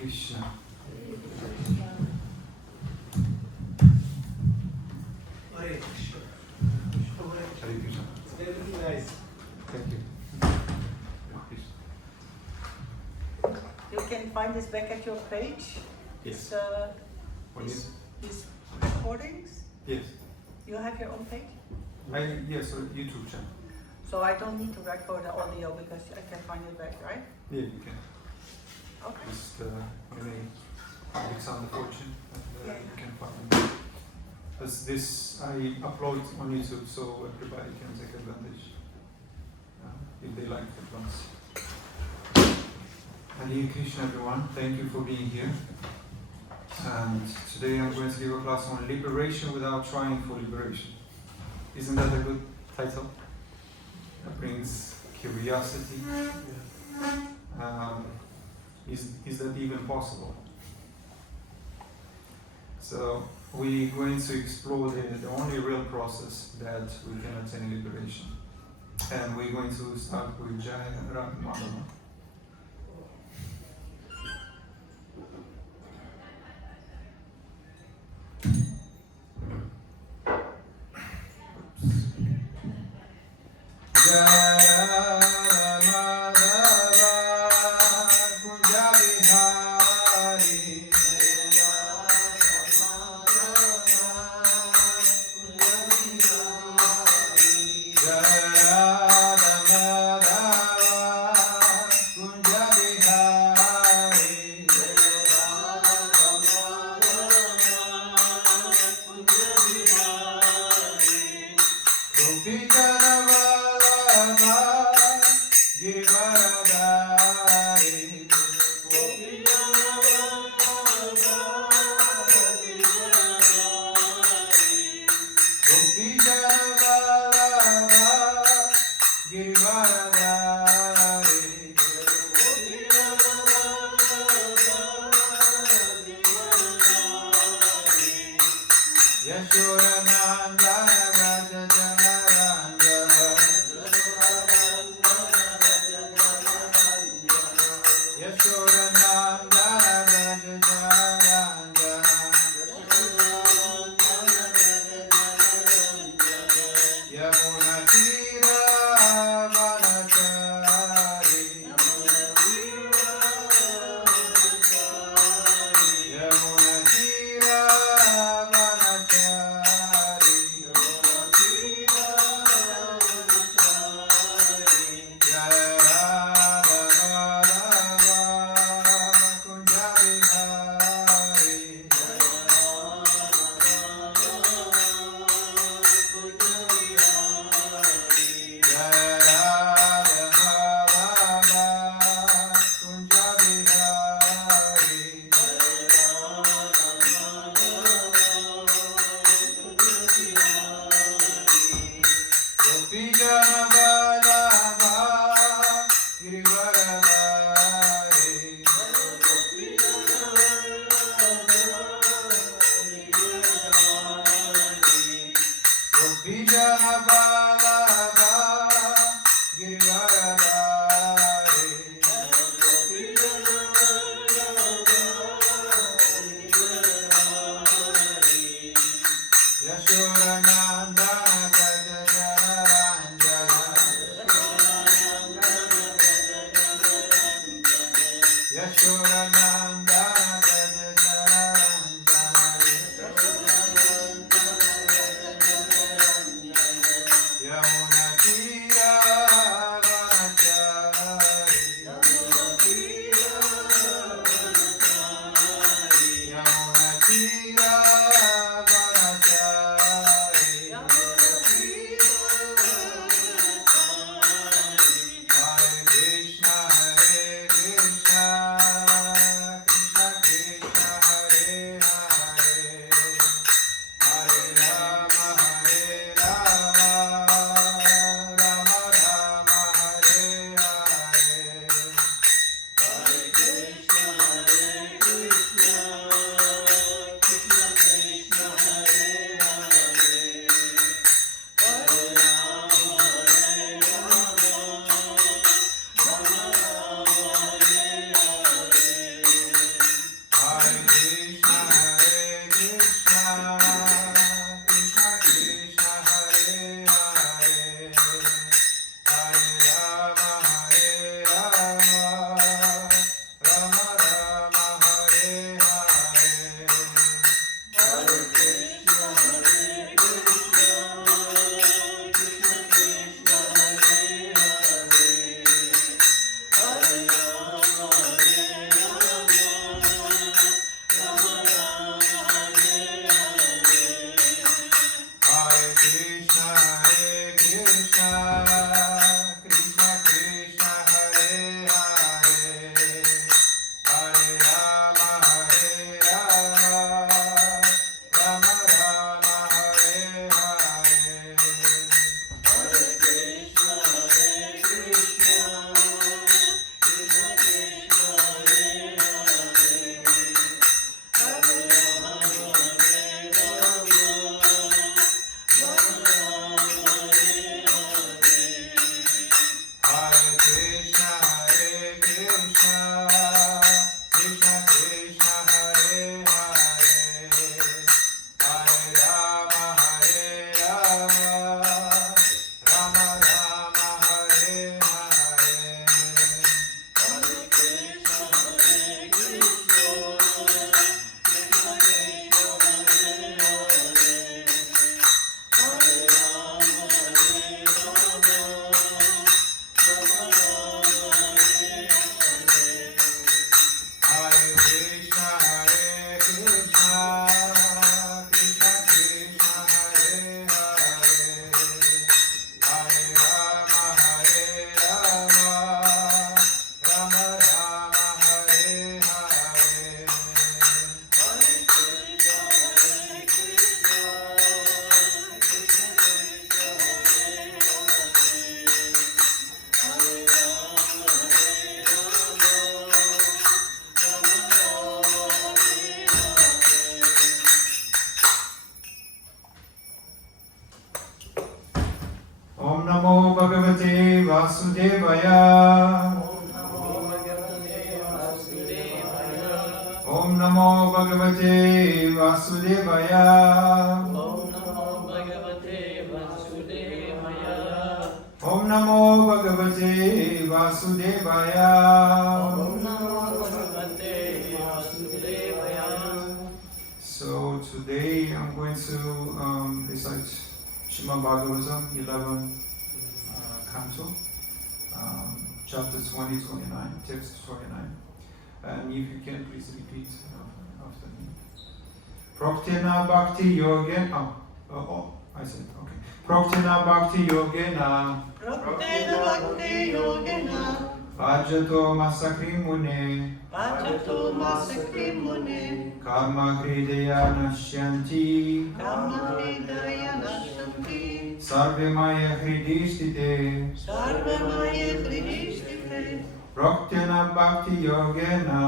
Krishna. Hare Krishna. Hare Krishna. It's very nice. Thank you. You can find this back at your page. Yes. These recordings. Yes. You have your own page? Yes, a YouTube channel. So I don't need to record the audio because I can find it back, right? Yeah, you can. Okay. Just maybe Alexander Fortune, and Yeah. you can find it. As this I upload on YouTube, so everybody can take advantage if they like it once. Hare Krishna, everyone. Thank you for being here. And today I'm going to give a class on liberation without trying for liberation. Isn't that a good title? That brings curiosity. Is that even possible? So we're going to explore the only real process that we can attain liberation. And we're going to start with Jaya Ram Madhava. Vasudevaya. Om Namo Bhagavate Vasudevaya. Om Namo Bhagavate Vasudevaya. So today I'm going to recite Srimad Bhagavatam 11 canto, chapter 20, 29, text 29. And if you can, please repeat after me. Praktena Bhakti Yogena. I said, okay. Praktena Bhakti Yogena. Praktena Bhakti Yogena. Vajato Masakri Mune. Vajato Masakri Mune. Karma Krideya Nashyanti. Karma Hridaya Nashanti. Sarve Maya Hridishtite. Sarva Maya Hridishtite. Praktena Bhakti Yogena.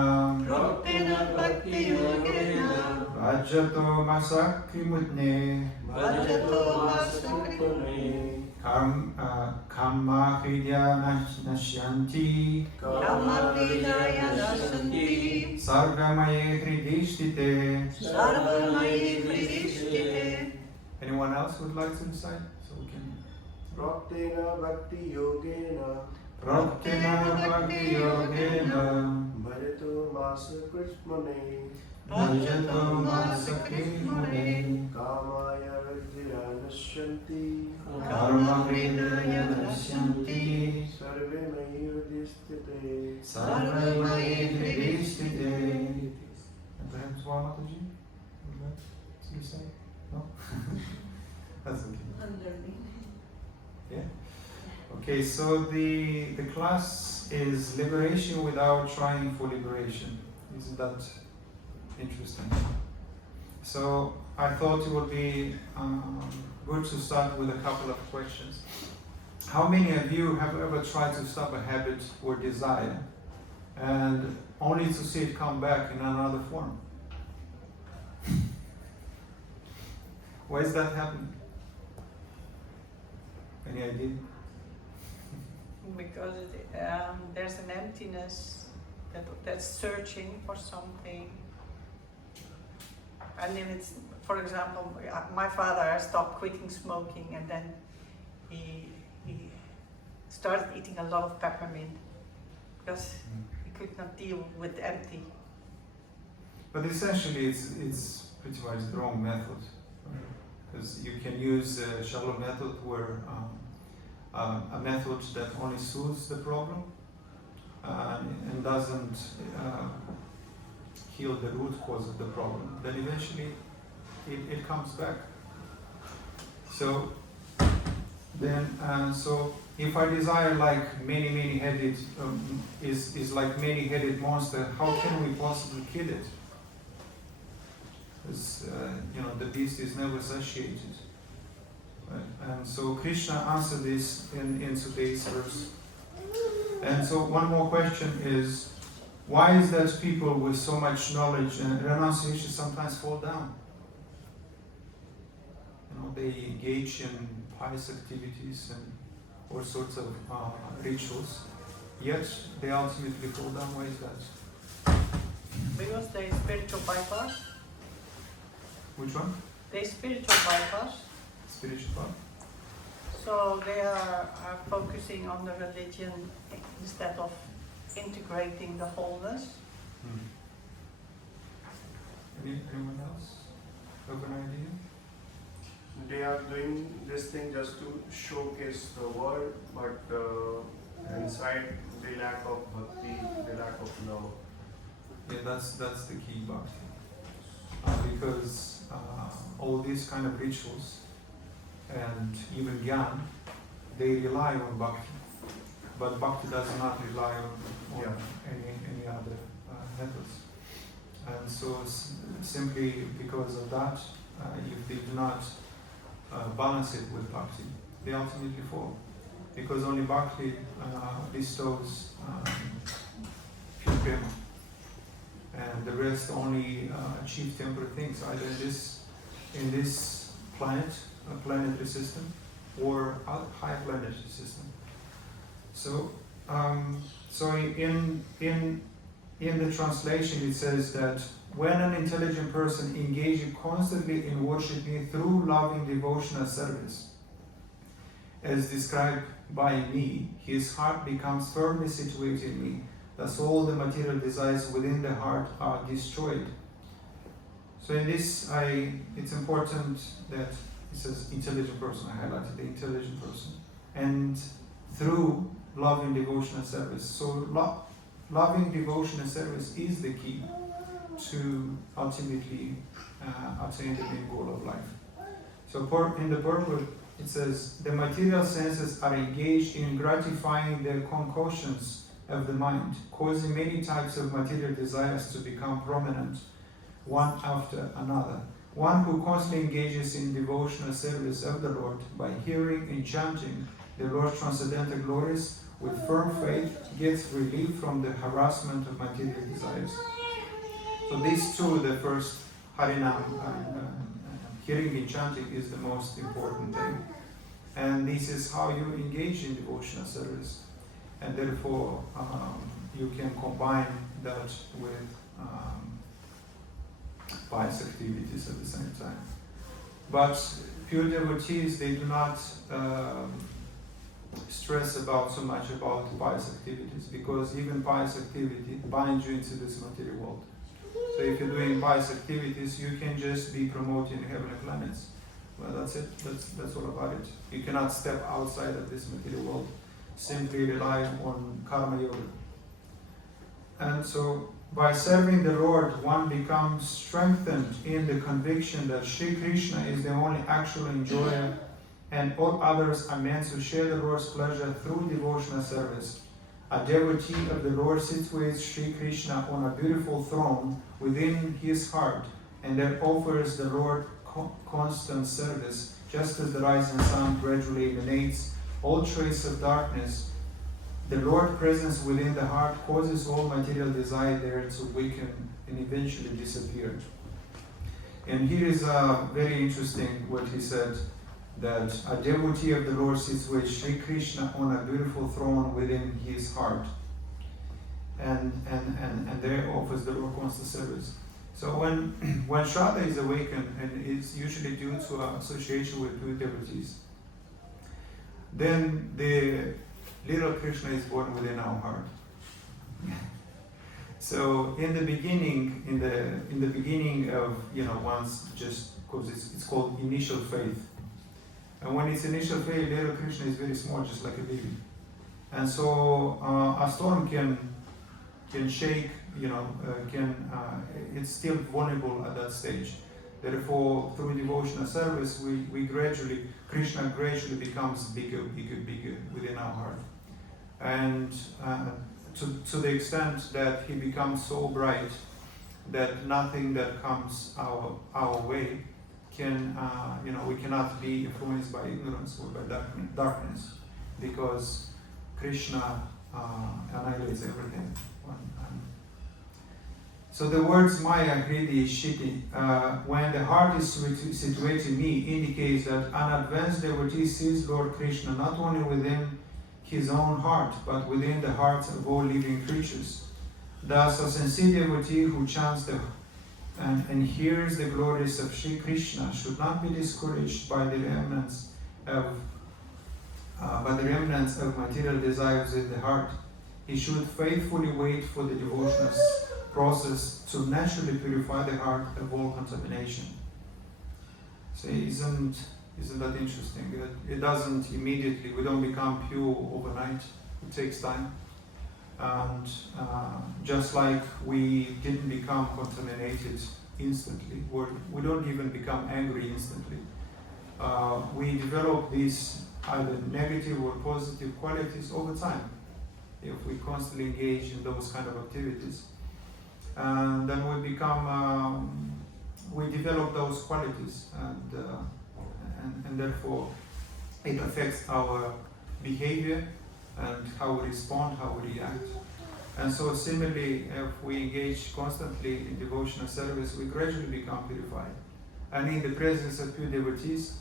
Praktena Bhakti Yogena. Vajato Masakri Mune. Vajato Masakri Mune. Karma Krideya Nashyanti. Karma Hridaya Nashanti. Sarve Maya Hridishtite. Sarva Maya Hridishtite. Anyone else would like to recite? So we can. Praktena Bhakti Yogena. Praktena Bhakti Yogena. Bhajato Masa Krishmane. Vajato Masakri Mune. Kamaya Hridaya Nashanti. Karma Hridaya Nashyanti. Sarve Mayi Hridishtite. Sarva Maya Hridishtite. And perhaps one Mataji would like to recite? No? That's okay. Yeah? Okay, so the class is liberation without trying for liberation. Isn't that interesting? So I thought it would be good to start with a couple of questions. How many of you have ever tried to stop a habit or desire and only to see it come back in another form? Why is that happening? Any idea? Because there's an emptiness that's searching for something. And then it's, for example, my father stopped quitting smoking, and then he started eating a lot of peppermint because he could not deal with empty. But essentially, it's pretty much the wrong method, because you can use a shallow method where a method that only soothes the problem and doesn't heal the root cause of the problem. Then eventually, it comes back. So if I desire like many-headed is like many-headed monster, how can we possibly kill it? Because the beast is never satiated. Right? And so Krishna answered this in today's verse. And so one more question is, why is that people with so much knowledge and renunciation sometimes fall down? They engage in pious activities and all sorts of rituals, yet they ultimately fall down. Why is that? Because they spiritual bypass. Which one? They spiritual bypass. Spiritual part? So they are focusing on the religion instead of integrating the wholeness. Anyone else have an idea? They are doing this thing just to showcase the world, but inside they lack of bhakti, they lack of love. Yeah, that's the key bhakti. Because all these kind of rituals and even gyan, they rely on bhakti. But bhakti does not rely on any other methods. And so simply because of that, if they do not balance it with bhakti, they ultimately fall. Because only bhakti bestows pure prema. And the rest only achieve temporary things, either in this planetary system or high planetary system. So, in the translation it says that when an intelligent person engages constantly in worshiping through loving devotional service, as described by me, his heart becomes firmly situated in me. Thus all the material desires within the heart are destroyed. So in this, it's important that it says intelligent person. I highlighted the intelligent person. And through loving devotional service. So loving devotional service is the key to ultimately attain the main goal of life. So in the purport, it says, the material senses are engaged in gratifying the concoctions of the mind, causing many types of material desires to become prominent, one after another. One who constantly engages in devotional service of the Lord by hearing and chanting the Lord's transcendental glories with firm faith gets relief from the harassment of material desires. So these two, the first Harinam, hearing and chanting is the most important thing. And this is how you engage in devotional service. And therefore, you can combine that with pious activities at the same time. But pure devotees, they do not stress so much about pious activities, because even pious activity binds you into this material world. So if you're doing pious activities, you can just be promoting heavenly planets. Well, that's it. That's all about it. You cannot step outside of this material world. Simply rely on karma yoga. And so, by serving the Lord, one becomes strengthened in the conviction that Sri Krishna is the only actual enjoyer, and all others are meant to share the Lord's pleasure through devotional service. A devotee of the Lord situates Sri Krishna on a beautiful throne within his heart, and then offers the Lord constant service, just as the rising sun gradually eliminates all trace of darkness. The Lord's presence within the heart causes all material desire there to weaken and eventually disappear. And here is very interesting what he said, that a devotee of the Lord sits with Sri Krishna on a beautiful throne within his heart, and there offers the Lord constant service. So when Shraddha is awakened, and it's usually due to association with pure devotees, then the little Krishna is born within our heart. So in the beginning, in the beginning of once, just because it's called initial faith, and when it's initial faith, little Krishna is very small, just like a baby, and so a storm can shake, it's still vulnerable at that stage. Therefore, through devotional service, Krishna gradually becomes bigger within our heart. And to the extent that he becomes so bright that nothing that comes our way can, we cannot be influenced by ignorance or by darkness, because Krishna annihilates everything. So the words Maya, Hridi, Shiti, when the heart is situated in me, indicates that an advanced devotee sees Lord Krishna not only within his own heart, but within the hearts of all living creatures. Thus, a sincere devotee who chants and hears the glories of Sri Krishna should not be discouraged by the remnants of material desires in the heart. He should faithfully wait for the devotional process to naturally purify the heart of all contamination. So isn't that interesting? It doesn't immediately, we don't become pure overnight. It takes time. And just like we didn't become contaminated instantly, we don't even become angry instantly. We develop these either negative or positive qualities over time if we constantly engage in those kind of activities. And then we develop those qualities, and therefore it affects our behavior and how we respond, how we react. And so similarly, if we engage constantly in devotional service, we gradually become purified. And in the presence of pure devotees,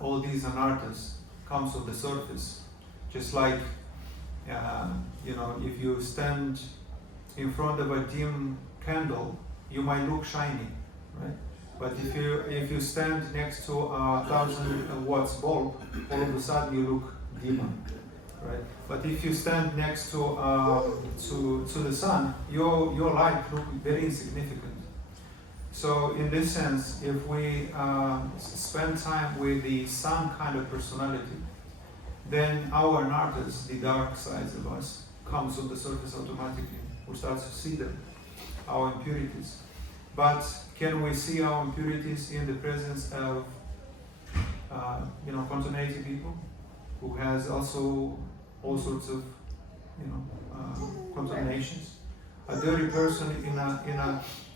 all these anarthas comes to the surface. Just like, if you stand in front of a dim candle, you might look shiny, right? But if you stand next to a 1,000 watts bulb, all of a sudden you look dimmer, right? But if you stand next to the sun, your light look very insignificant. So in this sense, if we spend time with the sun kind of personality, then our nardas, the dark sides of us, comes on the surface automatically. We start to see them, our impurities. But can we see our impurities in the presence of contaminated people who has also all sorts of contaminations? A dirty person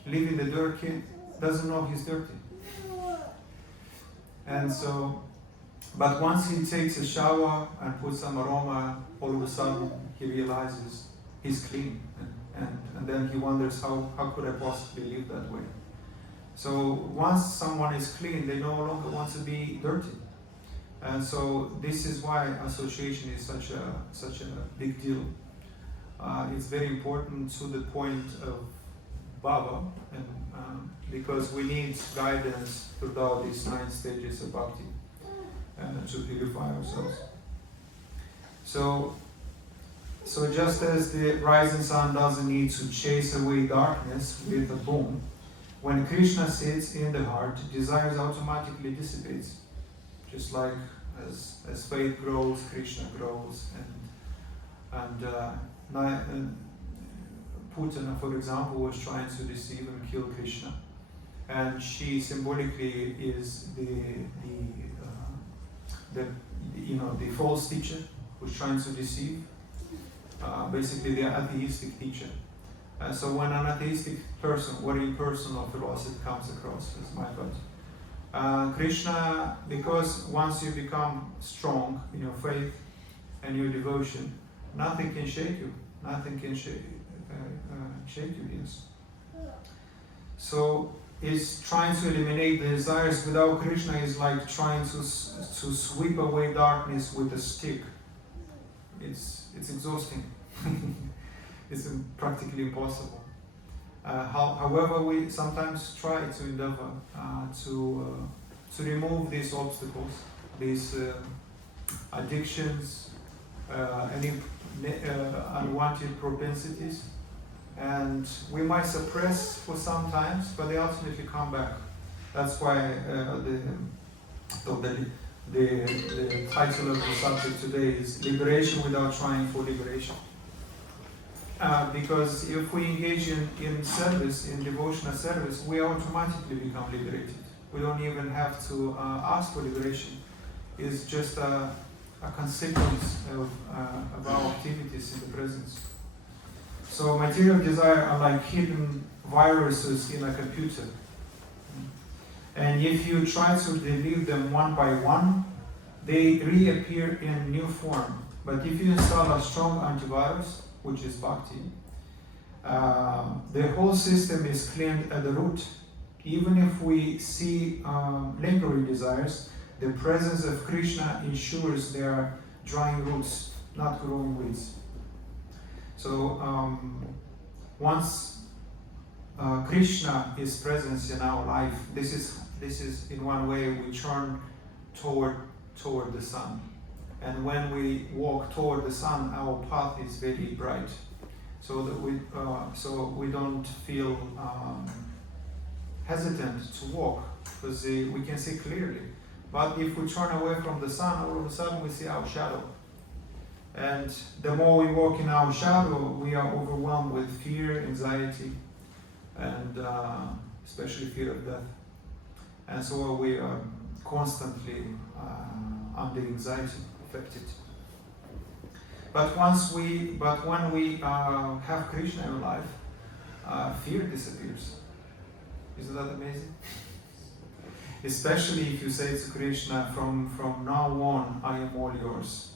living the dirt doesn't know he's dirty. And so, but once he takes a shower and puts some aroma, all of a sudden he realizes he's clean. And then he wonders, how could I possibly live that way? So once someone is clean, they no longer want to be dirty. And so this is why association is such a big deal. It's very important to the point of Baba, and because we need guidance throughout these 9 stages of bhakti to purify ourselves. So just as the rising sun doesn't need to chase away darkness with a boom, when Krishna sits in the heart, desires automatically dissipates. Just like as faith grows, Krishna grows, and Putana, for example, was trying to deceive and kill Krishna, and she symbolically is the false teacher who's trying to deceive. Basically, the atheistic teacher. So when an atheistic person or impersonal philosophy comes across, as my thought, Krishna, because once you become strong in your faith and your devotion, nothing can shake you. Nothing can shake you, yes. So it's trying to eliminate the desires without Krishna is like trying to sweep away darkness with a stick. It's exhausting. It's practically impossible. However, we sometimes try to endeavor to remove these obstacles, these addictions, any unwanted propensities, and we might suppress for some times, but they ultimately come back. That's why the title of the subject today is Liberation Without Trying for Liberation. Because if we engage in service, in devotional service, we automatically become liberated. We don't even have to ask for liberation. It's just a consequence of our activities in the presence. So material desire are like hidden viruses in a computer. And if you try to delete them one by one, they reappear in new form. But if you install a strong antivirus, which is bhakti, the whole system is cleaned at the root. Even if we see lingering desires, the presence of Krishna ensures they are drying roots, not growing weeds. So once Krishna is present in our life, this is in one way we turn toward the sun. And when we walk toward the sun, our path is very bright, so that we don't feel hesitant to walk, because we can see clearly. But if we turn away from the sun, all of a sudden we see our shadow. And the more we walk in our shadow, we are overwhelmed with fear, anxiety, and especially fear of death. And so we are constantly under anxiety, affected. But when we have Krishna in our life, fear disappears. Isn't that amazing? Especially if you say to Krishna, from now on, I am all yours.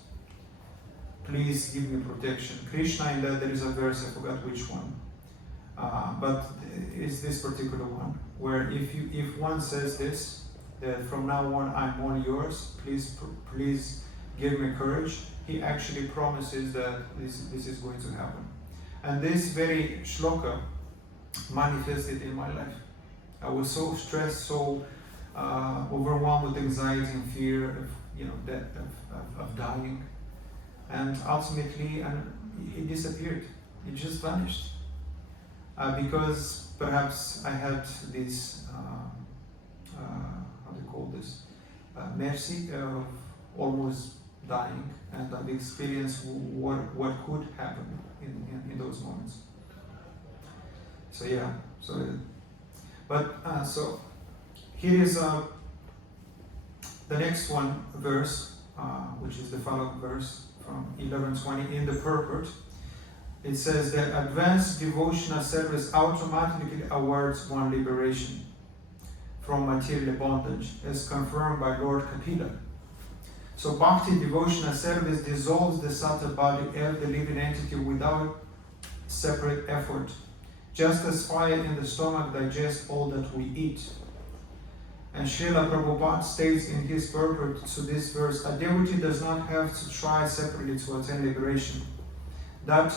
Please give me protection. Krishna, in that there is a verse, I forgot which one, but it's this particular one, where if one says this, that from now on I'm all yours, please gave me courage. He actually promises that this is going to happen. And this very shloka manifested in my life. I was so stressed, so overwhelmed with anxiety and fear of, death, of dying. And ultimately, it disappeared. It just vanished. Because perhaps I had this, how do you call this, mercy of almost dying, and I've experienced what could happen in those moments. So yeah, so here is the next one verse, which is the follow-up verse from 11:20 in the purport. It says that advanced devotional service automatically awards one liberation from material bondage, as confirmed by Lord Kapila. So bhakti devotional service dissolves the subtle body of the living entity without separate effort, just as fire in the stomach digests all that we eat. And Srila Prabhupada states in his purport to this verse, a devotee does not have to try separately to attain liberation. That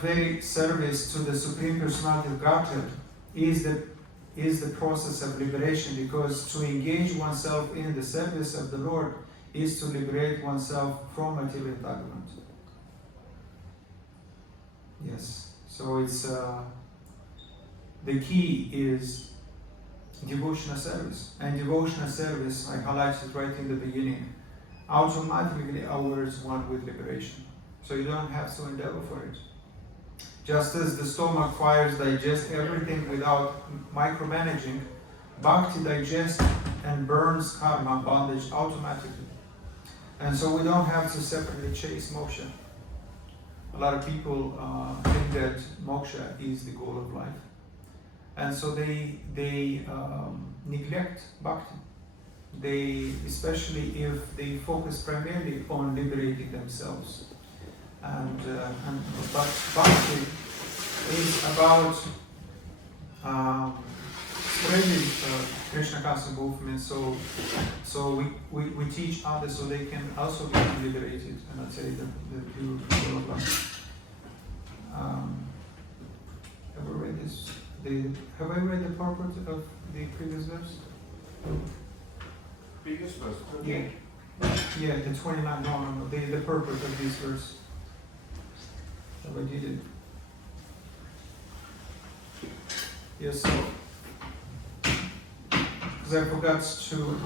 very service to the Supreme Personality of Godhead is the process of liberation, because to engage oneself in the service of the Lord is to liberate oneself from material entanglement. Yes, so it's the key is devotional service. And devotional service, I highlighted right in the beginning, automatically awards one with liberation. So you don't have to endeavor for it. Just as the stomach fires digest everything without micromanaging, bhakti digests and burns karma bondage automatically. And so we don't have to separately chase moksha. A lot of people think that moksha is the goal of life. And so they neglect bhakti. Especially if they focus primarily on liberating themselves. But bhakti is about spreading Krishna conscious movement. So we teach others so they can also be liberated, and I'd say the pure goal of life. Have we read this? Have I read the purport of the previous verse? Previous verse. Yeah. Yeah, the 29. No. The purport of this verse. Have I did it? Yes. So, because I forgot to.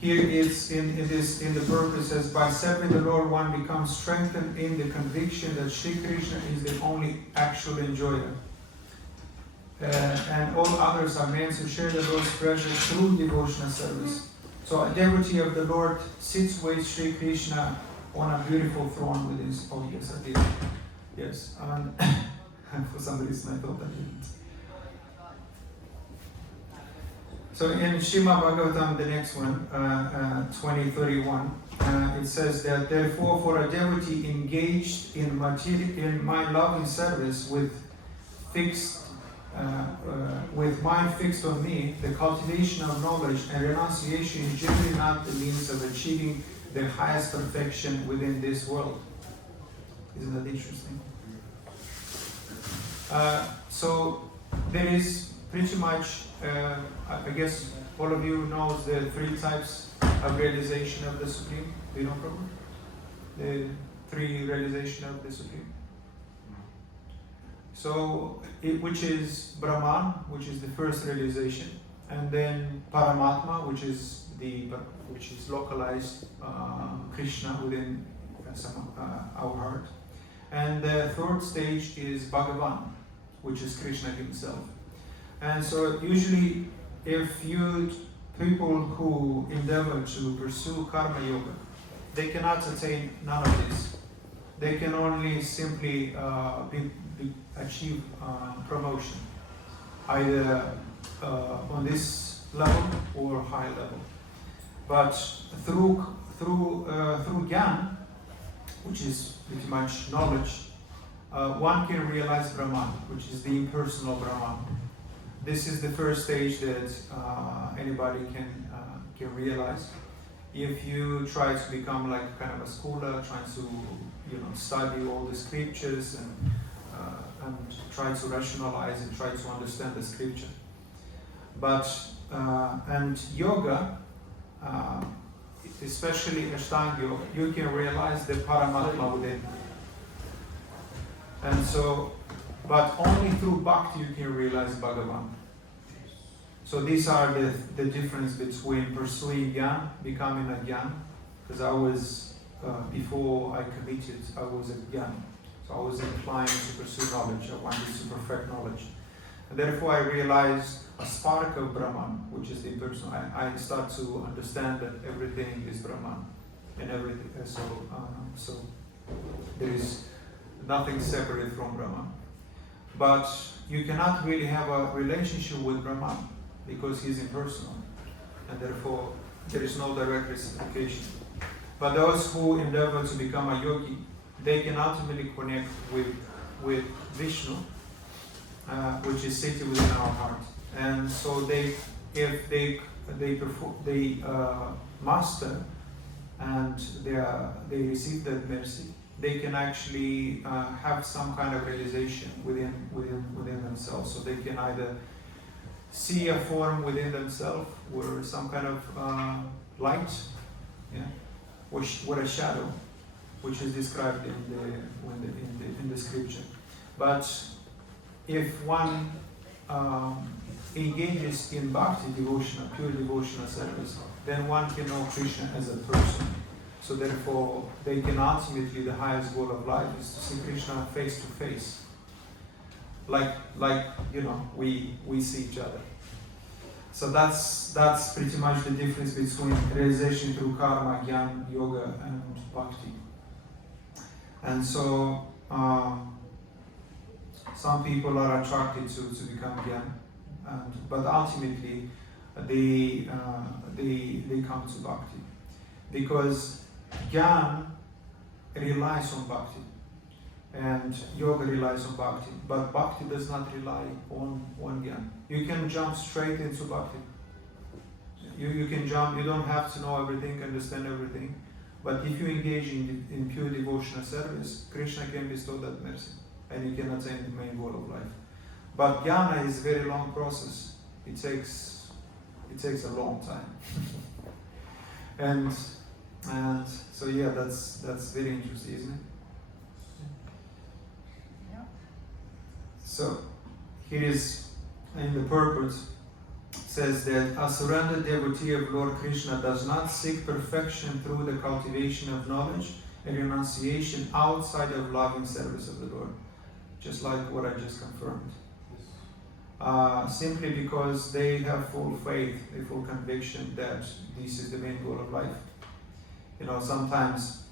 Here it's in the purpose says, by serving the Lord one becomes strengthened in the conviction that Sri Krishna is the only actual enjoyer. And all others are meant to share the Lord's pleasure through devotional service. So a devotee of the Lord sits with Sri Krishna on a beautiful throne with his. Oh yes, I did. Yes. And for some reason I thought I didn't. So in Srimad Bhagavatam, the next one, 20:31, it says that therefore for a devotee engaged in my loving service with mind fixed on me, the cultivation of knowledge and renunciation is generally not the means of achieving the highest perfection within this world. Isn't that interesting? So there is pretty much, I guess all of you know the 3 types of realization of the Supreme. Do you know, Prabhu? The 3 realization of the Supreme. So, which is Brahman, which is the first realization, and then Paramatma, which is localized Krishna within our heart, and the 3rd stage is Bhagavan, which is Krishna himself. And so usually people who endeavor to pursue karma yoga, they cannot attain none of this. They can only simply achieve promotion, either on this level or high level. But through Gyan, which is pretty much knowledge, one can realize Brahman, which is the impersonal Brahman. This is the first stage that anybody can realize. If you try to become like kind of a scholar, trying to study all the scriptures and try to rationalize and try to understand the scripture. But and yoga, especially Ashtanga yoga, you can realize the Paramatma within. And so, but only through bhakti you can realize Bhagavan. So these are the difference between pursuing Gyan, becoming a Gyan, because I was, before I committed, I was a Gyan. So I was inclined to pursue knowledge, I wanted to perfect knowledge. And therefore I realized a spark of Brahman, which is the impersonal. I start to understand that everything is Brahman, and everything. So there is nothing separate from Brahman. But you cannot really have a relationship with Brahman because he is impersonal, and therefore there is no direct reciprocation. But those who endeavor to become a yogi, they can ultimately connect with Vishnu, which is seated within our heart. And so if they master and they receive that mercy, they can actually have some kind of realization within themselves. So they can either see a form within themselves, or some kind of light, or a shadow, which is described in the scripture. But if one engages in bhakti, devotional, pure devotional service, then one can know Krishna as a person. So therefore, they can ultimately, the highest goal of life is to see Krishna face to face. Like we see each other. So that's pretty much the difference between realization through karma, jnana, yoga, and bhakti. And so some people are attracted to become jnana, but ultimately they come to bhakti, because jnana relies on bhakti and yoga relies on bhakti, but bhakti does not rely on jnana. You can jump straight into bhakti. You can jump, you don't have to know everything, understand everything, but if you engage in pure devotional service, Krishna can bestow that mercy and you can attain the main goal of life. But jnana is a very long process. It takes a long time. and so yeah, that's very interesting, isn't it? Yeah. So here is in the purport says that a surrendered devotee of Lord Krishna does not seek perfection through the cultivation of knowledge and renunciation outside of loving service of the Lord, just like what I just confirmed. Simply because they have full faith, a full conviction that this is the main goal of life. Sometimes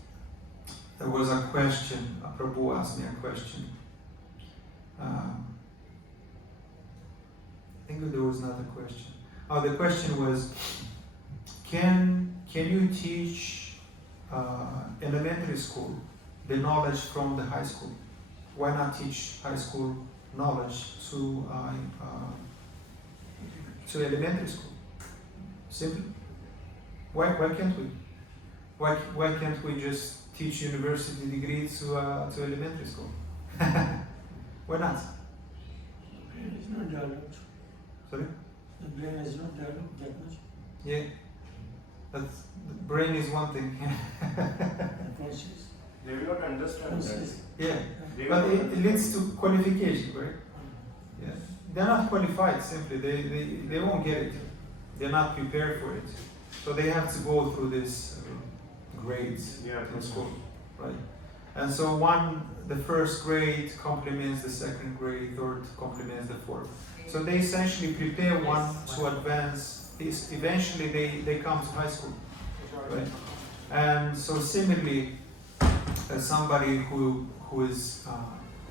there was a question, a Prabhu asked me a question. I think there was another question. The question was, can you teach elementary school the knowledge from the high school? Why not teach high school knowledge to elementary school? Simply. Why can't we? Why can't we just teach university degree to elementary school? Why not? It's not developed. Sorry? The brain is not developed that much. Yeah. The brain is one thing. The conscious. They will not understand that. Yeah. They But will not it leads to qualification, right? Yeah. They're not qualified simply. They won't get it. They're not prepared for it. So they have to go through this grades in school, right? And so the first grade complements the second grade, third complements the fourth. So they essentially prepare one to advance. Eventually they come to high school, right? And so similarly, as somebody who is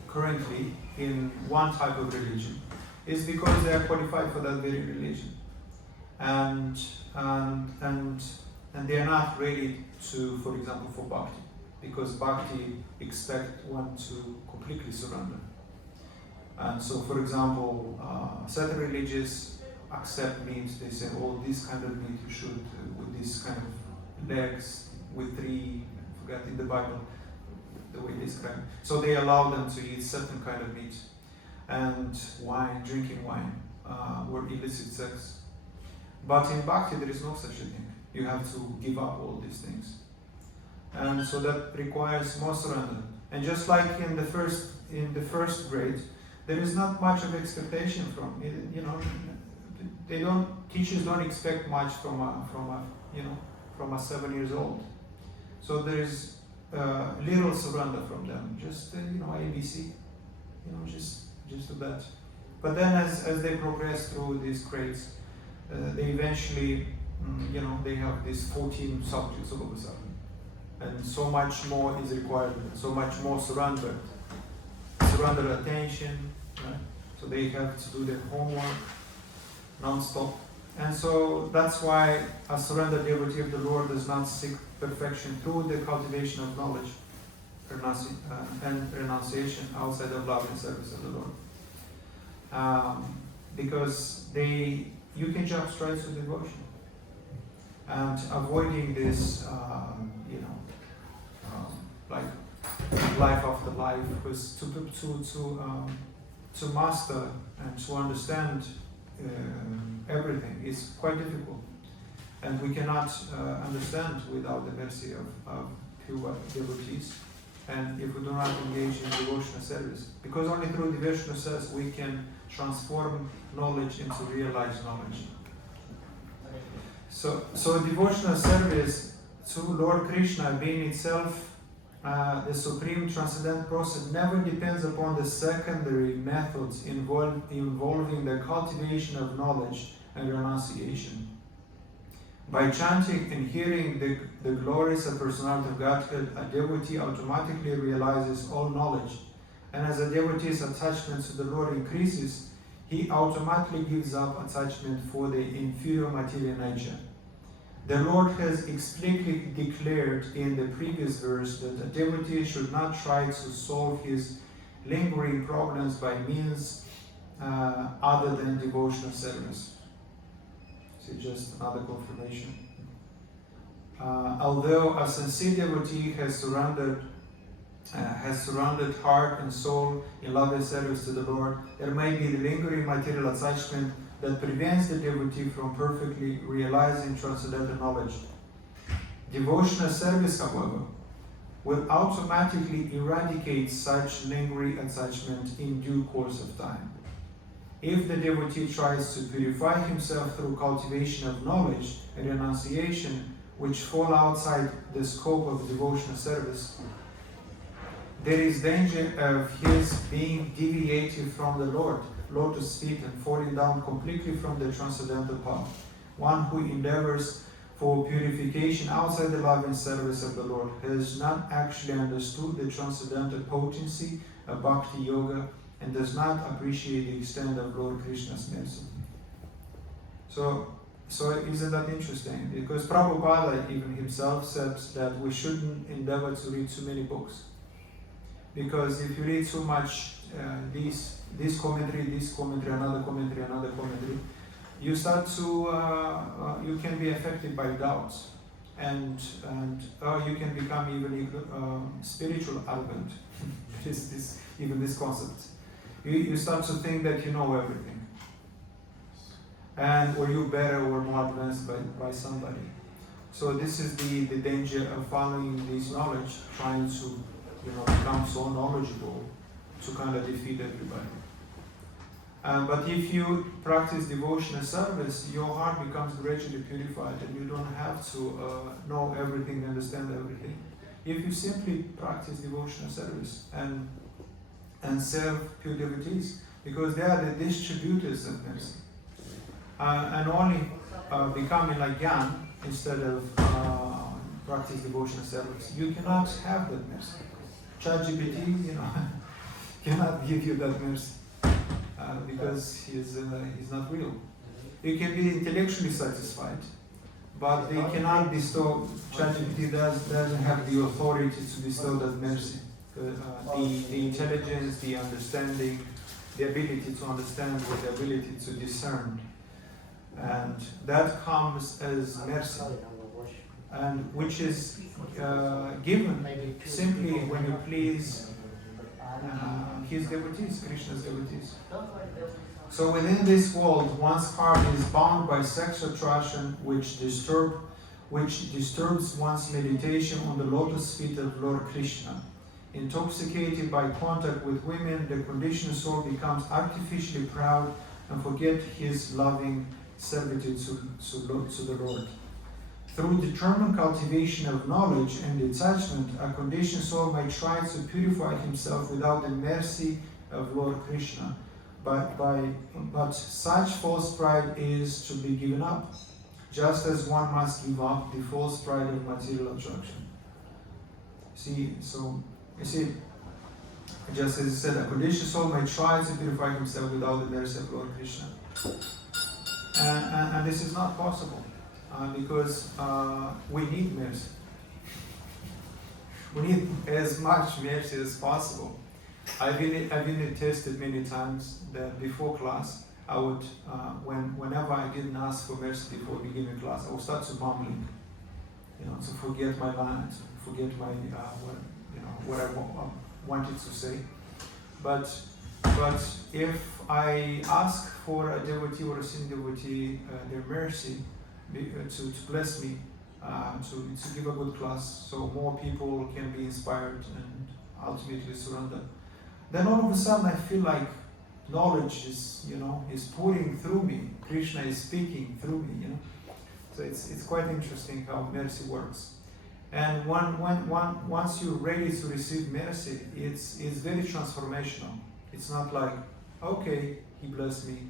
currently in one type of religion, is because they are qualified for that very religion, and they are not ready to, for example, for bhakti, because bhakti expect one to completely surrender. And so, for example, certain religions accept meat. They say, oh, this kind of meat you should, with this kind of legs, with 3, I forgot in the Bible, the way they describe it. So they allow them to eat certain kind of meat. And wine, drinking wine, or illicit sex. But in Bhakti there is no such a thing. You have to give up all these things. And so that requires more surrender. And just like in the first grade, there is not much of expectation from it, you know. Teachers don't expect much from a 7 years old. So there is little surrender from them. Just ABC, just do that. But then as they progress through these grades, they eventually, they have these 14 subjects all of a sudden. And so much more is required, so much more surrender attention, right? So they have to do their homework non-stop. And so that's why a surrendered devotee of the Lord does not seek perfection through the cultivation of knowledge and renunciation outside of love and service of the Lord. Because you can jump straight to devotion. And avoiding this, like life after life, because to master and to understand everything is quite difficult. And we cannot understand without the mercy of pure devotees. And if we do not engage in devotional service, because only through devotional service we can transform knowledge into realized knowledge. So devotional service to Lord Krishna being itself the supreme transcendental process never depends upon the secondary methods involving the cultivation of knowledge and renunciation. By chanting and hearing the glories of personality of Godhead, a devotee automatically realizes all knowledge, and as a devotee's attachment to the Lord increases, he automatically gives up attachment for the inferior material nature. The Lord has explicitly declared in the previous verse that a devotee should not try to solve his lingering problems by means other than devotional service. So just another confirmation. Although a sincere devotee has surrendered heart and soul in love and service to the Lord, there may be the lingering material attachment that prevents the devotee from perfectly realizing transcendental knowledge. Devotional service, however, will automatically eradicate such lingering attachment in due course of time. If the devotee tries to purify himself through cultivation of knowledge and renunciation, which fall outside the scope of devotional service, there is danger of his being deviated from the Lord, lotus feet, and falling down completely from the transcendental path. One who endeavors for purification outside the love and service of the Lord has not actually understood the transcendental potency of Bhakti Yoga and does not appreciate the extent of Lord Krishna's mercy. So isn't that interesting? Because Prabhupada even himself says that we shouldn't endeavor to read too many books. Because if you read too much this commentary, another commentary, you start to, you can be affected by doubts. And you can become even spiritual arrogant. Even this concept. You start to think that you know everything. Or you're better or more advanced by somebody. So this is the danger of following this knowledge, trying to become so knowledgeable to kind of defeat everybody. But if you practice devotional service, your heart becomes gradually purified and you don't have to know everything, understand everything. If you simply practice devotional service and serve pure devotees, because they are the distributors of mercy. And only becoming like Gyan instead of practice devotional service. You cannot have that mercy. ChatGPT, cannot give you that mercy because he's not real. You can be intellectually satisfied, but they cannot bestow. ChatGPT doesn't have the authority to bestow that mercy. The intelligence, the understanding, the ability to understand, with the ability to discern And that comes as mercy, and which is given simply when you please his devotees, Krishna's devotees. So within this world, one's heart is bound by sexual attraction, which disturbs one's meditation on the lotus feet of Lord Krishna. Intoxicated by contact with women, the conditioned soul becomes artificially proud and forgets his loving servitude to the Lord. Through determined cultivation of knowledge and detachment, a conditioned soul may try to purify himself without the mercy of Lord Krishna. But such false pride is to be given up, just as one must give up the false pride of material attraction. Just as it said, a conditioned soul may try to purify himself without the mercy of Lord Krishna. And this is not possible because we need mercy. We need as much mercy as possible. I've been tested many times that before class, I would, whenever I didn't ask for mercy before beginning class, I would start to mumbling, to forget my lines, forget my what I wanted to say. But if I ask for a devotee or a sin devotee their mercy to bless me, to give a good class, so more people can be inspired and ultimately surrender, then all of a sudden I feel like knowledge is pouring through me. Krishna is speaking through me. So it's quite interesting how mercy works. And once you're ready to receive mercy, it's very transformational. It's not like, okay, he blessed me,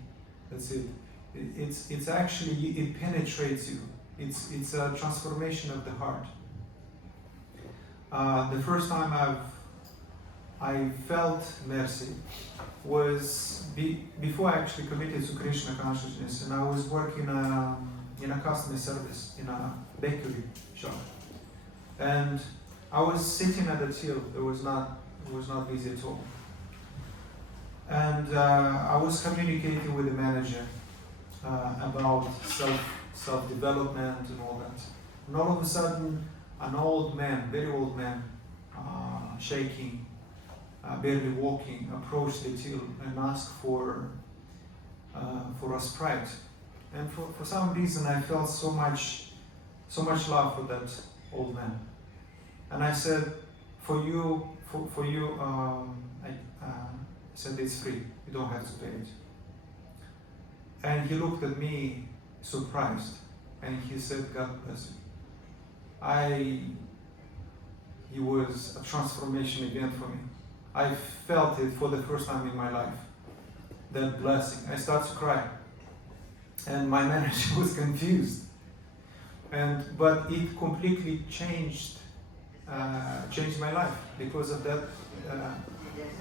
that's it. It's actually, it penetrates you. It's a transformation of the heart. The first time I felt mercy was before I actually committed to Krishna consciousness, and I was working in a customer service in a bakery shop, and I was sitting at the till. It was not busy at all, and I was communicating with the manager about self-development and all that. And all of a sudden, an old man, very old man, shaking, barely walking, approached the till and asked for a Sprite. And for some reason, I felt so much love for that old man. And I said, for you, I said it's free. You don't have to pay it. And he looked at me surprised, and he said, God bless you. It was a transformation event for me. I felt it for the first time in my life, that blessing. I started to cry, and my manager was confused. But it completely changed my life because of that.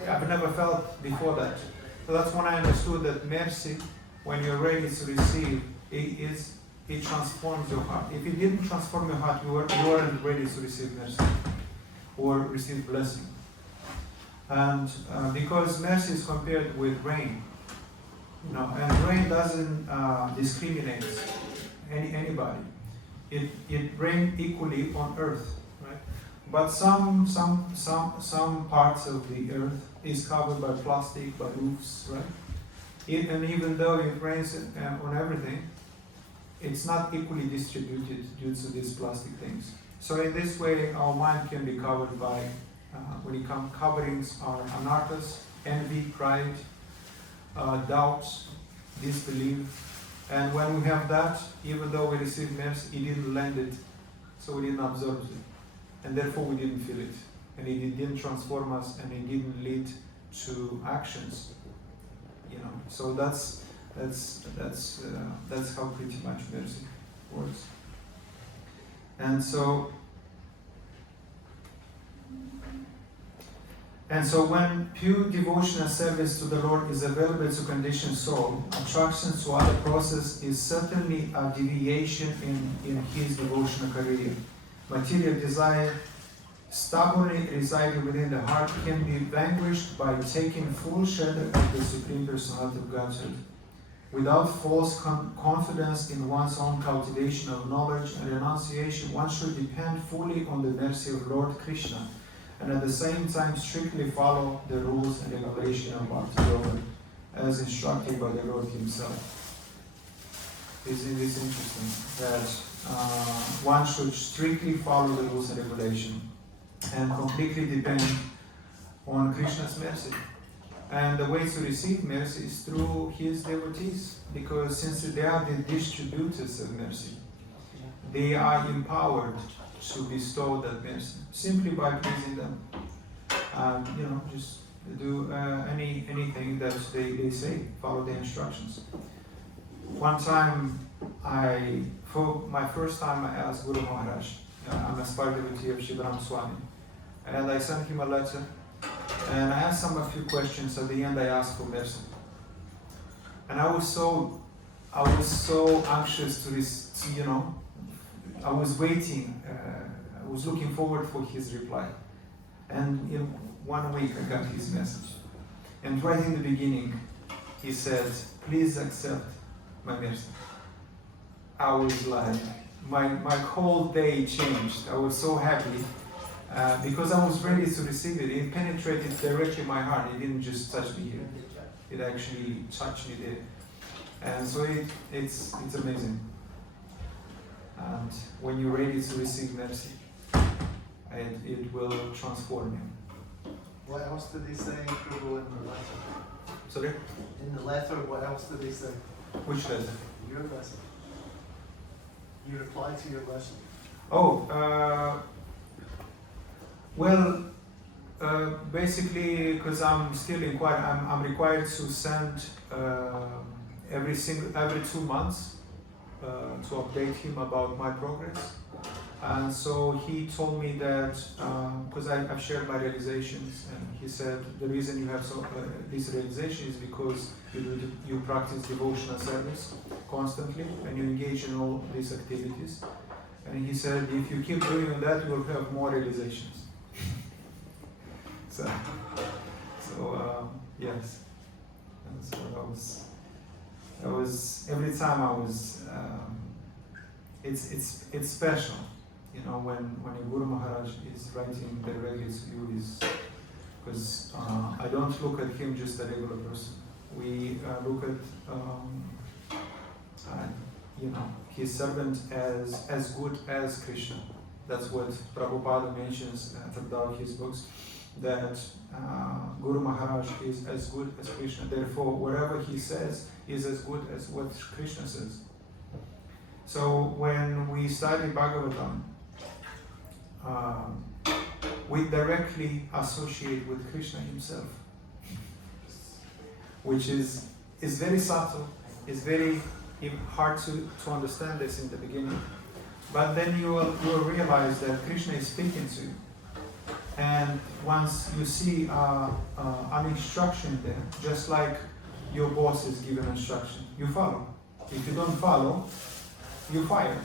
I've never felt before that. So that's when I understood that mercy, when you're ready to receive, it transforms your heart. If it didn't transform your heart, you weren't ready to receive mercy or receive blessing. And because mercy is compared with rain, and rain doesn't discriminate anybody. It rains equally on earth, right? But some parts of the earth is covered by plastic, by roofs, right? And even though it rains on everything, it's not equally distributed due to these plastic things. So in this way, our mind can be covered by, coverings are anarthas, envy, pride, doubts, disbelief. And when we have that, even though we receive mercy, it didn't land it, so we didn't absorb it. And therefore we didn't feel it. And it didn't transform us, and it didn't lead to actions. So that's how pretty much mercy works. And so when pure devotional service to the Lord is available to conditioned soul, attraction to other process is certainly a deviation in his devotional career. Material desire, stubbornly residing within the heart, can be vanquished by taking full shelter of the Supreme Personality of Godhead, Without false confidence in one's own cultivation of knowledge and renunciation, one should depend fully on the mercy of Lord Krishna, and at the same time strictly follow the rules and regulation of Bhakti Yoga as instructed by the Lord Himself. Isn't this interesting? That one should strictly follow the rules and regulation and completely depend on Krishna's mercy. And the way to receive mercy is through his devotees, because since they are the distributors of mercy, they are empowered to bestow that mercy simply by pleasing them. Just do anything that they say, follow the instructions. One time, for my first time, I asked Guru Maharaj, I'm a aspired devotee of Shivaram Swami, and I sent him a letter. And I asked him a few questions. At the end, I asked for mercy. And I was so anxious I was waiting. I was looking forward for his reply. And in 1 week, I got his message. And right in the beginning, he said, "Please accept my mercy." I was like, my whole day changed. I was so happy. Because I was ready to receive it. It penetrated directly my heart. It didn't just touch me here. It actually touched me there. And so it's amazing. And when you're ready to receive mercy, it will transform you. What else did he say, Prabhu, in the letter? Sorry? In the letter, what else did he say? Which letter? Your lesson. You replied to your lesson. Basically, because I'm still I'm required to send every 2 months to update him about my progress. And so he told me that, because I've shared my realizations, and he said the reason you have this realization is because you practice devotional service constantly and you engage in all these activities. And he said if you keep doing that, you will have more realizations. Yes. And so I was every time I was. It's special, when a Guru Maharaj is writing directly to you, because I don't look at him just a regular person. We look at his servant as good as Krishna. That's what Prabhupada mentions throughout his books, that Guru Maharaj is as good as Krishna. Therefore, whatever he says is as good as what Krishna says. So when we study Bhagavatam, we directly associate with Krishna himself, which is very subtle. It's very hard to understand this in the beginning. But then you will realize that Krishna is speaking to you. And once you see an instruction there, just like your boss is given instruction, you follow. If you don't follow, you fire.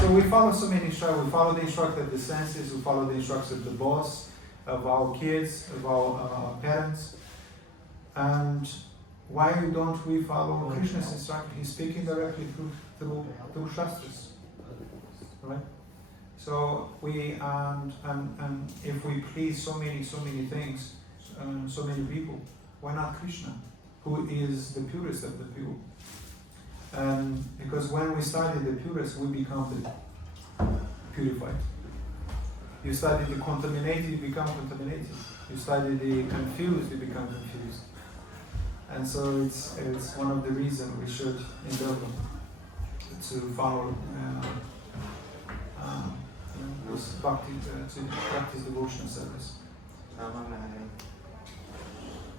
So we follow so many instructions. We follow the instruction of the senses, we follow the instructions of the boss, of our kids, of our parents. And why don't we follow Krishna's instruction? He's speaking directly through Shastras. Right? So and if we please so many things, so many people, why not Krishna, who is the purest of the pure? And because when we study the purest, we become the purified. You study the contaminated, you become contaminated. You study the confused, you become confused. And so it's one of the reasons we should endeavor to follow this bhakti, to practice devotional service.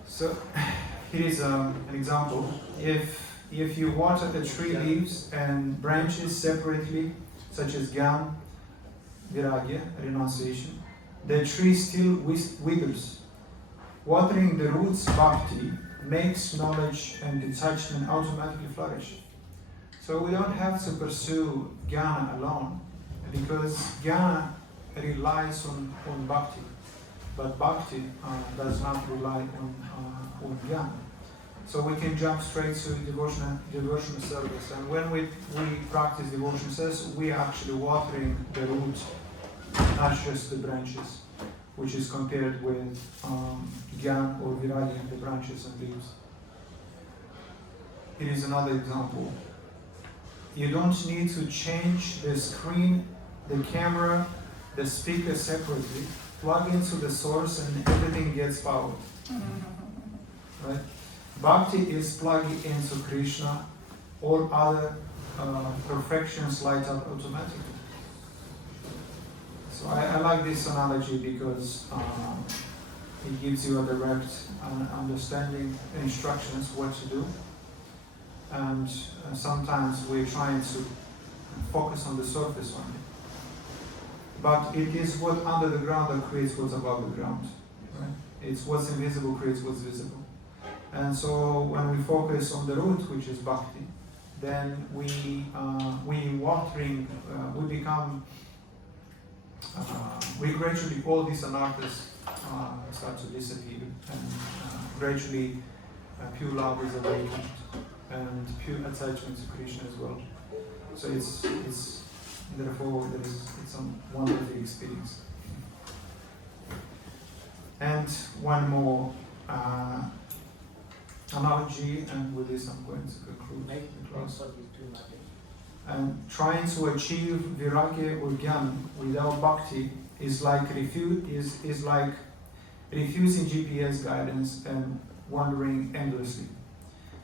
So here is an example. If you water the tree leaves and branches separately, such as Gyan, Viragya, renunciation, the tree still withers. Watering the roots, bhakti, makes knowledge and detachment automatically flourish. So we don't have to pursue jnana alone, because jnana relies on bhakti, but bhakti does not rely on jnana. So we can jump straight to devotional service. And when we practice devotional service, we are actually watering the root, not just the branches, which is compared with Gyan or Viragi, the branches and leaves. Here is another example. You don't need to change the screen, the camera, the speaker separately. Plug into the source and everything gets powered. Right? Bhakti is plugging into Krishna. All other perfections light up automatically. So I like this analogy because it gives you a direct understanding, instructions what to do. And sometimes we're trying to focus on the surface only. But it is what under the ground that creates what's above the ground. Right? It's what's invisible creates what's visible. And so when we focus on the root, which is bhakti, then we gradually, all these anarthas start to disappear, and gradually pure love is awakened, and pure attachment to Krishna as well. So it's therefore it's a wonderful experience. And one more analogy, and with this I'm going to conclude the class. And trying to achieve viragya or jnana without bhakti is like refusing GPS guidance and wandering endlessly.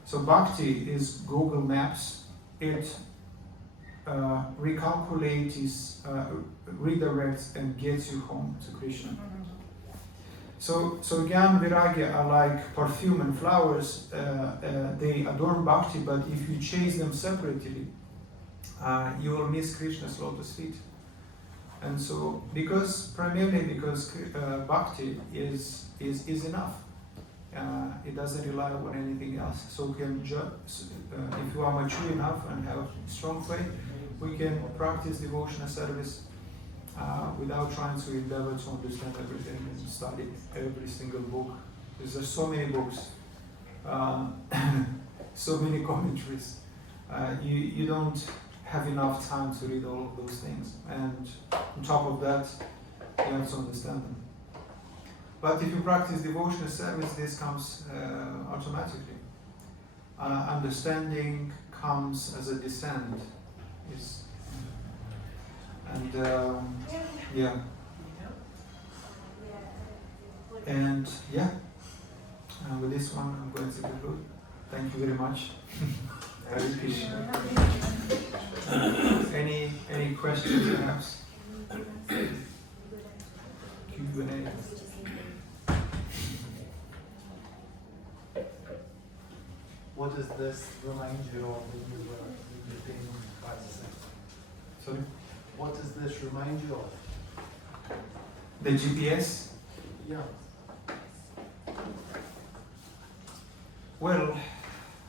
So bhakti is Google Maps. It recalculates, redirects, and gets you home to Krishna. So Jnana Viragya are like perfume and flowers. They adorn bhakti, but if you chase them separately, you will miss Krishna's lotus feet. And so, primarily because bhakti is enough. It doesn't rely on anything else. So if you are mature enough and have strong faith, we can practice devotional service without trying to endeavor to understand everything and study every single book. Because there's so many books, so many commentaries. You don't have enough time to read all of those things. And on top of that, you have to understand them. But if you practice devotional service, this comes automatically. Understanding comes as a descent. And with this one I'm going to conclude. Thank you very much. Hare Krishna. Any questions perhaps? Q&A. What does this remind you of when you were being practicing? Sorry? What does this remind you of? The GPS? Yeah. Well,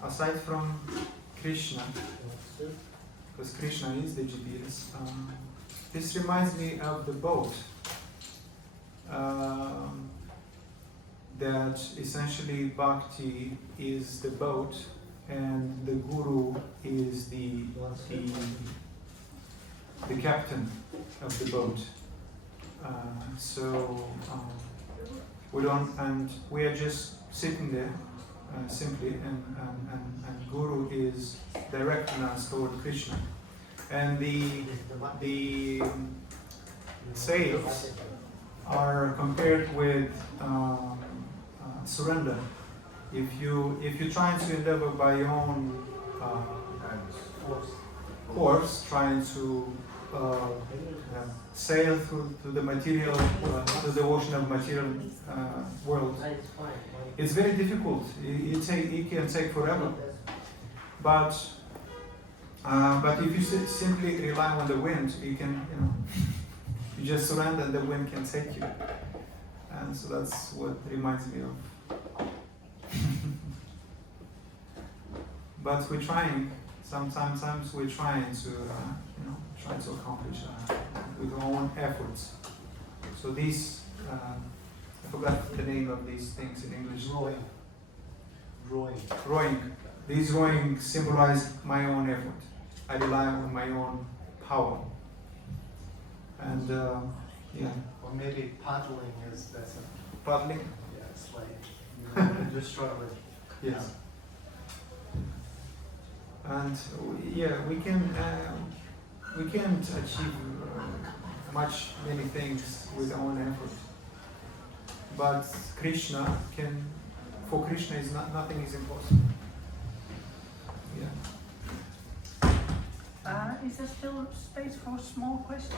aside from Krishna, because Krishna is the GPS, this reminds me of the boat. That essentially bhakti is the boat and the guru is the captain of the boat. We are just sitting there simply, and guru is directing us toward Krishna. And the sails are compared with surrender. If you're trying to endeavor by your own course, trying to sail through the material, to the ocean of material world, it's very difficult. It can take forever. But if you simply rely on the wind, you can, you just surrender and the wind can take you. And so that's what reminds me of. But we're trying. Sometimes we're trying to, try to accomplish with our own efforts. So these, I forgot the name of these things in English. Rowing. These rowing symbolize my own effort. I rely on my own power. And yeah, Or maybe paddling is better. paddling. Yeah, it's like you're just struggling. Yes. And we can't achieve many things with our own effort. But Krishna can. For Krishna, is nothing is impossible. Yeah. Is there still space for a small question?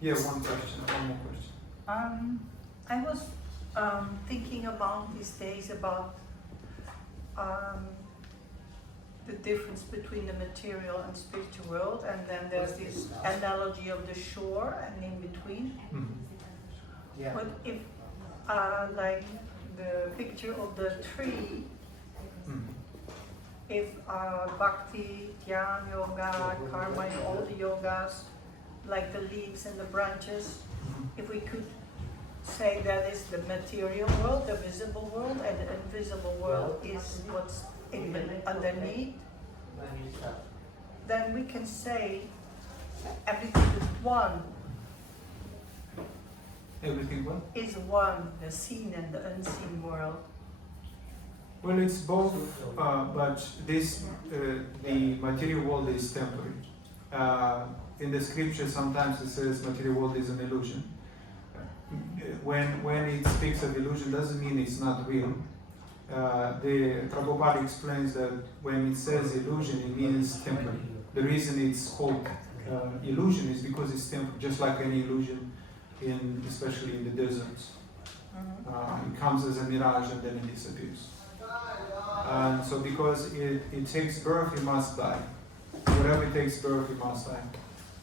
Yeah. One more question. I was thinking about these days about the difference between the material and spiritual world, and then there's this analogy of the shore and in between. Mhm. Yeah. But if, like the picture of the tree, Mhm. if Bhakti, Dhyan, Yoga, Karma, and all the yogas, like the leaves and the branches, if we could say that is the material world, the visible world, and the invisible world is what's underneath, then we can say everything is one. Everything what? Is one, the seen and the unseen world. Well, it's both, but the material world is temporary. In the scripture, sometimes it says material world is an illusion. When it speaks of illusion, doesn't mean it's not real. The Prabhupada explains that when it says illusion, it means temporary. The reason it's called illusion is because it's temporary, just like any illusion, especially in the deserts. It comes as a mirage and then it disappears. And so because it takes birth, it must die. Whatever it takes birth, it must die.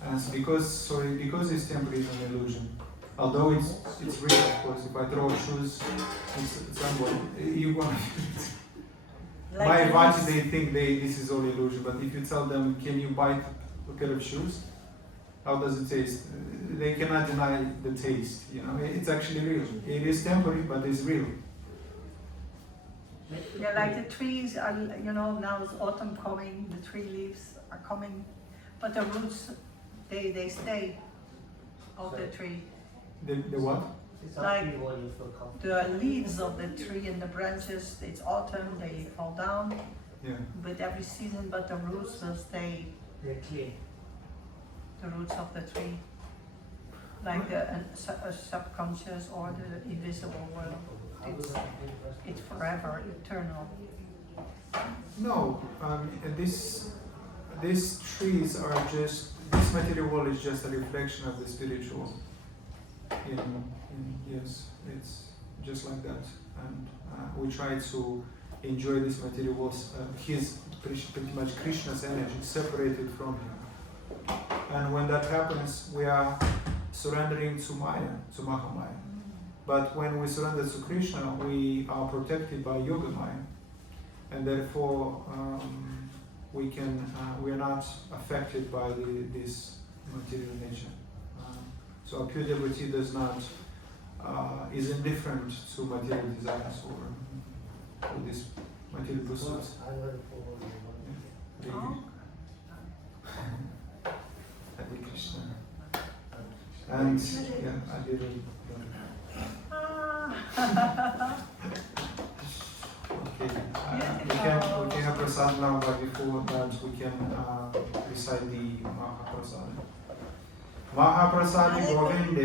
And so because it's temporary, it's an illusion. Although it's real, of course. If I throw shoes at someone, you won't. Like My the advantage, leaves. they think this is all illusion. But if you tell them, can you bite a pair of shoes? How does it taste? They cannot deny the taste. It's actually real. It is temporary, but it's real. Yeah, like the trees are, now it's autumn coming, the tree leaves are coming, but the roots, they stay of the tree. The what? Like the leaves of the tree and the branches, it's autumn, they fall down Yeah. with every season, but the roots will stay, They're clean. the roots of the tree. Like the subconscious or the invisible world. It's forever, eternal. No. These trees are just. This material world is just a reflection of the spiritual. Yes, it's just like that, and we try to enjoy this material world. His pretty much Krishna's energy separated from him, and when that happens, we are surrendering to Maya, to Mahamaya. But when we surrender to Krishna, we are protected by Yoga Maya, and therefore we are not affected by this material nature. So a pure devotee is indifferent to material desires or this material pursuits. Oh. Hare Krishna. And yeah, I did it. Okay. We can have prasad now, but before that we can recite the Mahaprasad. Mahaprasadi Govinde.